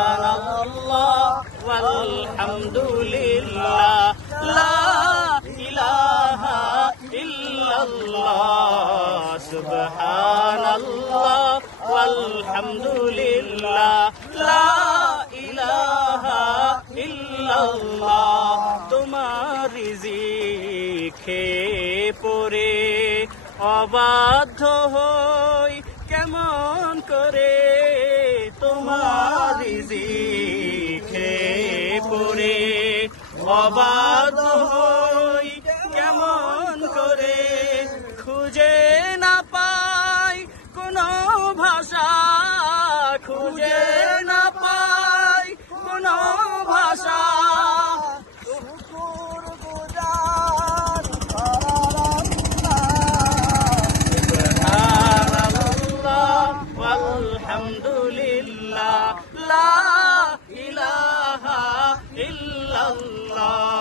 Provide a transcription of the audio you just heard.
সুবহানাল্লাহ ওয়ালহামদুলিল্লাহ লা ইলাহা ইল্লাল্লাহ সুবহানাল্লাহ ওয়ালহামদুলিল্লাহ লা ইলাহা ইল্লাল্লাহ তোমার রিজিক খেয়ে পড়ে অবাধ্য হই কেমন করে তোমার রিজিক খেয়ে পড়ে অবাধ্য হই কেমন করে খুঁজে না পাই কোনো ভাষা খুঁজে না পাই কোনো ভাষা আলহামদুলিল্লাহ লা ইলাহা ইল্লাল্লাহ